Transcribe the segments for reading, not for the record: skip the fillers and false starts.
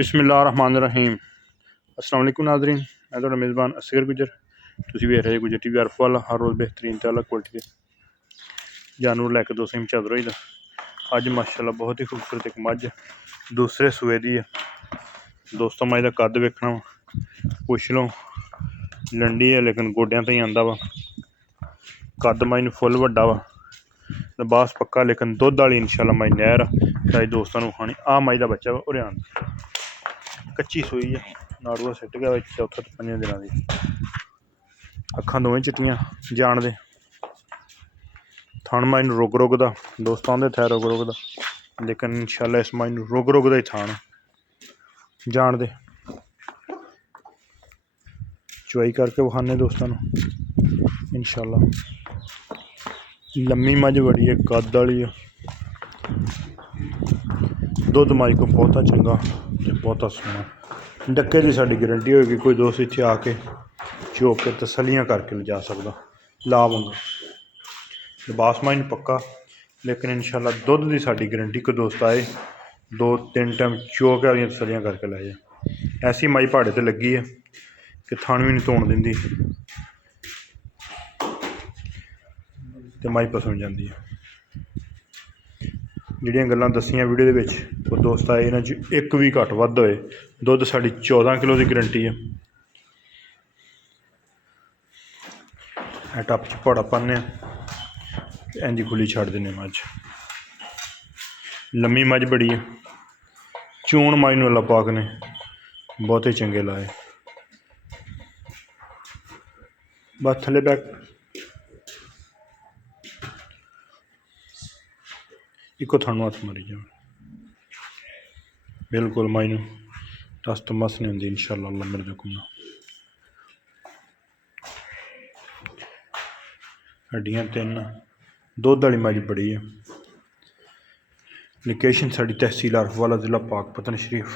बिस्मिल्लाहिर्रहमानिर्रहीम। अस्सलाम वालेकुम नाज़रीन, मैं ਤੁਹਾਡਾ मेज़बान असगर गुजर। ਤੁਸੀਂ ਵੇਖ ਰਹੇ गुजर टीवी अर्फ वाला हर रोज़ बेहतरीन ते अलग क्वालिटी के जानवर लैके दोस्तों चादर होई दा। अज माशाअल्लाह बहुत ही खूबसूरत एक मझ दूसरे सूए दी है दोस्तों। मझ का कद वेखना वा, पुछ लो लंडी है लेकिन गोड्या ताईं आंदा वा। कद मझ फुल वड्डा वा, लिबास पक्का लेकिन दुध वाली इंशाअल्लाह मझ नहर शायद दोस्तों खानी। आ मझ का बच्चा वा उरे आन कच्ची सूई है, नाड़ूआ सिट गया चौथे तो 5 दिनों की। अखां दोवें चिट्टियां जान दे थन मझ रुग रुग दा दोस्तों आंदे थे रुग रुग दा, लेकिन इंशाअल्लाह इस मझ रुग रुग दा ही थान जान दे। चुवाई करके विखाने दोस्तों इंशाअल्लाह। लम्मी मझ बड़ी है, कद वाली है, दुध मझ को बहुता चंगा ते बहुता सोहना। डक्के की साड़ी गारंटी होगी, कोई दोस्त इत्थे आके चो के तसलियां करके ले जा सकता ला वांगू। लिबास मझ पक्का लेकिन इंशाअल्लाह दुध की साड़ी गारंटी। कोई दोस्त आए 2-3 टाइम चो के वाली तसलियां करके लै जाए। ऐसी मझ पहाड़े ते लगी है कि थन भी नहीं धोन दिंदी ते मझ पसम जाती है। ਜਿਹੜੀਆਂ ਗੱਲਾਂ दसियां वीडियो ਦੇ ਵਿੱਚ ਉਹ ਦੋਸਤ ਆਏ ਇਹਨਾਂ 'ਚ ਇੱਕ ਵੀ ਘੱਟ ਵੱਧ ਹੋਏ। ਦੁੱਧ ਸਾਡੀ 14 किलो की गारंटी है। टप च पौड़ा पाने इंज खुली छड़ देने मझ। लम्मी मझ बड़ी है, चून मझ नूं अल्लाह पाक ने बहुते चंगे लाए। बस थले बैक इको थानू हथ मारी जाओ, बिल्कुल मझ नूं टस तो मस नहीं होंदी इंशाअल्लाह अल्लाह मेरे हुक्म नाल। हड्डियां 3, दुध वाली मझ बड़ी है। लोकेशन साड़ी तहसील अर्फ वाला जिला पाकपतन शरीफ।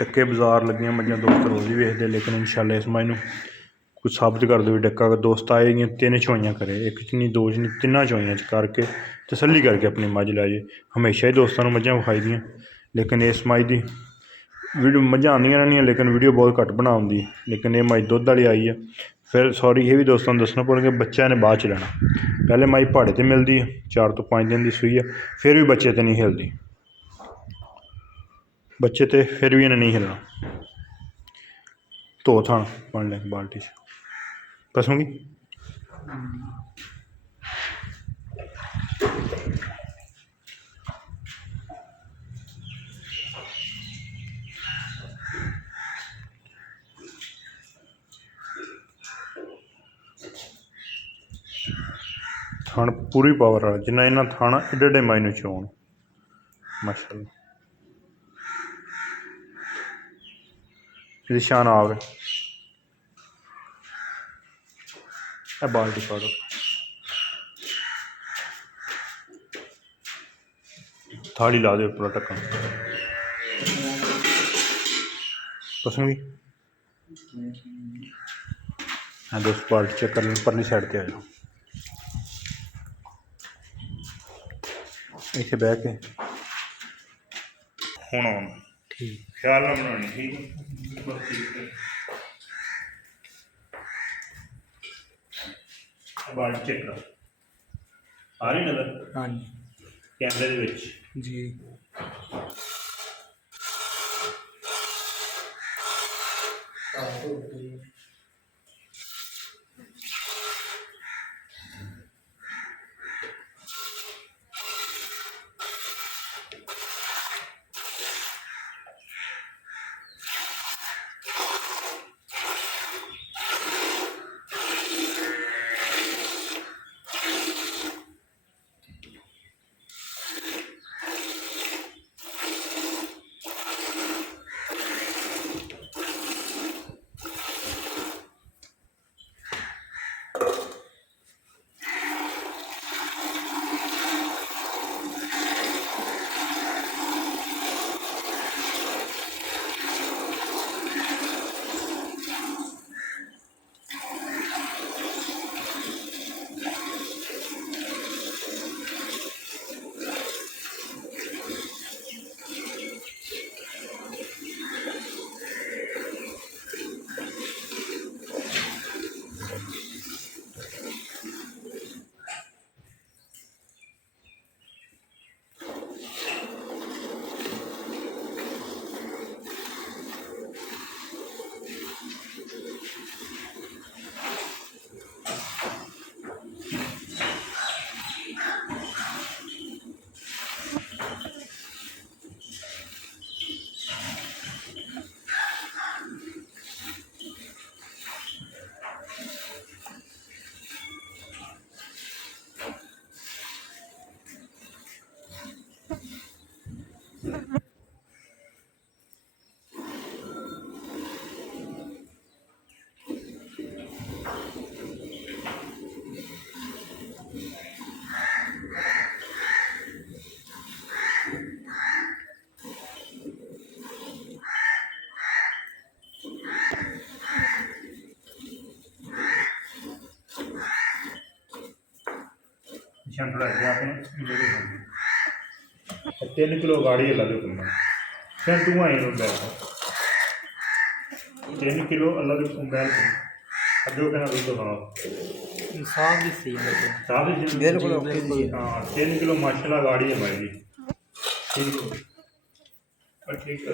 डक्के बाजार लगियां मझां दोस्त रोज़ ही वेखदे, लेकिन इंशाअल्लाह इस मझ नूं कुछ साबित कर दो डक्का। अगर दोस्त आए दियां 3 चवाइयां करे, एक च नहीं 2 च नहीं 3 चवाइयां करके तसली करके अपनी मझ लै जाए। हमेशा ही दोस्तों मझां विखाई दियां, लेकिन इस मझ की वीडियो मझां आंदियां रहनियां लेकिन वीडियो बहुत घट बना आउंदी। लेकिन ये मझ दुध वाली आई है। फिर सॉरी ये भी दोस्तों दसना भुल गया, बच्चा ने बाद च लेना। पहले मझ पहाड़े ते मिलती है 4 तो 5 दिन की सूई है, फिर भी बच्चे ते नहीं हिलती, बच्चे ते फिर भी इन्हें नहीं हिलना। धो थान पानी लैके बाल्टी पसूंगी। थान पूरी पावर वाला जिन्ना इन्ना थाना एडे एडे मझ नूं चोण माशाअल्लाह। ये शान आव है बाल्टी पाड़ो थाली ला दे पूरा ढक्कन पसूंगी। हाँ दोस्त बाल्टी चेक कर परली साइड पर आ जाओ, इत्थे बह के हुण आउण ठीक ख्याल ना बनानी ठीक है। बाल्टी चेक करो आ रही नज़र? हाँ जी कैमरे दे विच जी। थोड़ा अपने 3 किलो गाड़ी अल्लाह के हुक्म फिर तू आई बैल 3 किलो अल्लाह के बैल अगे कहना दुद्ध खाओ साफ भी सही है साफ ही बिल्कुल ओके जी हाँ 3 किलो माशाल्लाह गाड़ी है भाई जी ठीक है ठीक है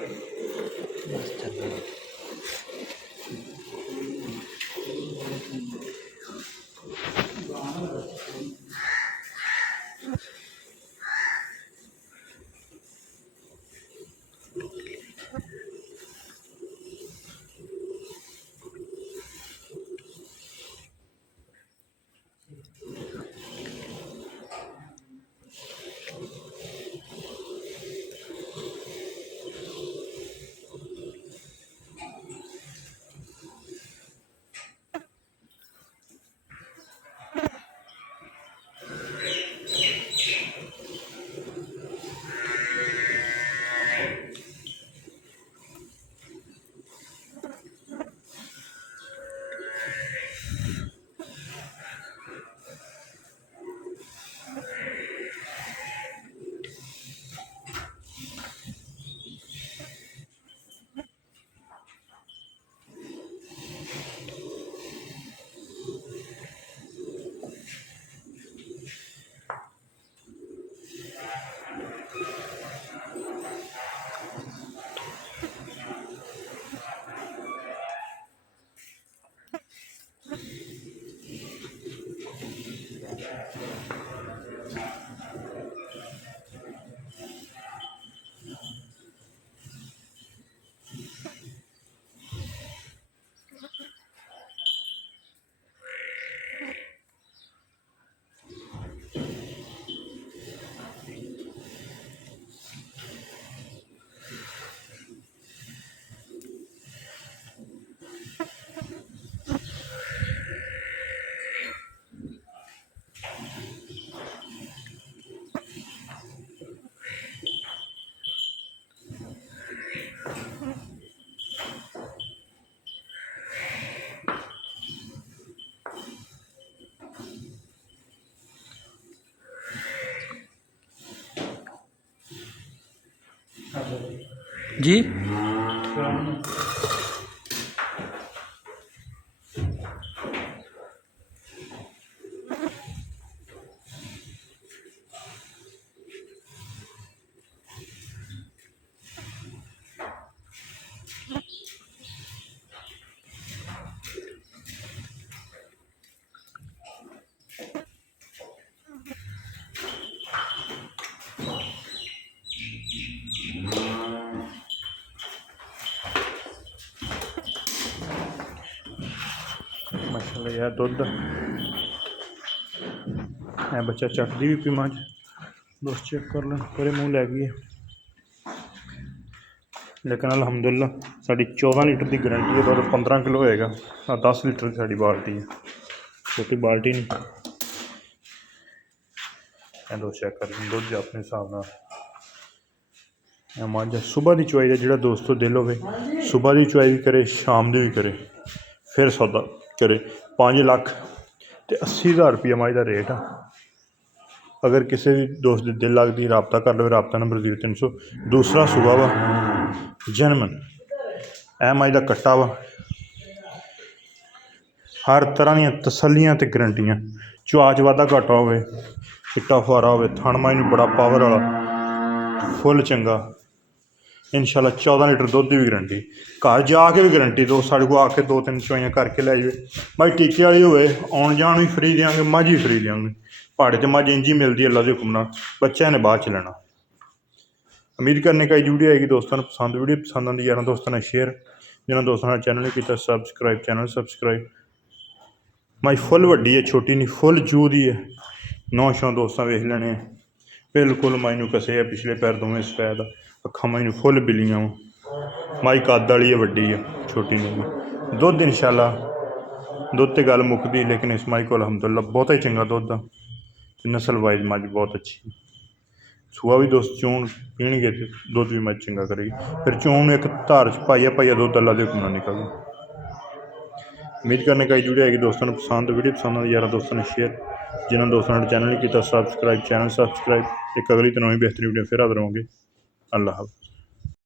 जी माशाल्लाह यार दुध है बच्चा चटदी भी पी मझ दोस्त चेक कर लें पूरे मुँह लै गई लेकिन अलहमदुल्ला साड़ी 14 लीटर की गारंटी है तो 15 किलो होएगा 10 लीटर की साड़ी बाल्टी है छोटी बाल्टी नहीं दोस्त चेक कर लें दुध अपने हिसाब न मझ सुबह की चुआई का जो दोस्तों दिल हो सुबह की चुआई भी करे शाम की भी करे फिर सौदा करे 5,80,000 रुपया मझ का रेट आ अगर किसी भी दोस्त के दिल लगती रबता कर लो रबता नंबर 0300 दूसरा सुबह वा जनमन ए मझ का कट्टा वा हर तरह दी तसलियां ते गारंटियां चुआ च वाधा घाटा हो चिट्टा फुआरा हो थन मझ बड़ा पावर वाला फुल चंगा इंशाल्लाह 14 लीटर दुध की भी गारंटी घर जाके भी गारंटी दो साढ़े को आके 2-3 चुआइयां करके लै जाए भाई टीके वाली हो आने जान भी फ्री देंगे मझ भी फ्री देंगे पहाड़े तो मझ इंज ही मिलती है अल्लाह के हुक्म नाल बच्चे ने बाद च लेना उम्मीद करने का वीडियो आएगी दोस्तों ने पसंद वीडियो पसंद आती यार दोस्तों ने शेयर जिन्होंने दोस्तों ने चैनल किया subscribe channel subscribe my full वड्डी है छोटी नहीं फुल जू दी है 9 शौ दोस्तों वेख लेने बिल्कुल माई नूं कसे है पिछले पैर दोवें सफैद अखा माई नूं फुल बिलियां माई कद वाली है वड्डी है छोटी नहीं दुध इंशाल्लाह दुध तो गल मुकदी लेकिन इस माई को अलहमदुल्ला बहुत ही चंगा दुध आ नस्ल वाइज मझ बहुत अच्छी सूआ भी दोस्त चून पीणगे तो दुध भी मझ चंगा करेगी फिर चून एक धार च पाइया दुध अल्लाह के हुक्म नाल निकलदा उम्मीद करने का वीडियो आएगी दोस्तों ने पसंद वीडियो पसंद यार दोस्तों ने शेयर ਜਿਨ੍ਹਾਂ ਦੋਸਤਾਂ ਨੇ ਚੈਨਲ ਨਹੀਂ ਕੀਤਾ ਸਬਸਕ੍ਰਾਈਬ, ਚੈਨਲ ਸਬਸਕ੍ਰਾਈਬ। ਇੱਕ ਅਗਲੀ ਤੋਂ ਨਵੀਂ ਬਿਹਤਰੀਨ ਵੀਡੀਓ ਫਿਰ ਹਾਜ਼ਰ ਹੋਵਾਂਗੇ। ਅੱਲਾਹ ਹਾਫਿਜ਼।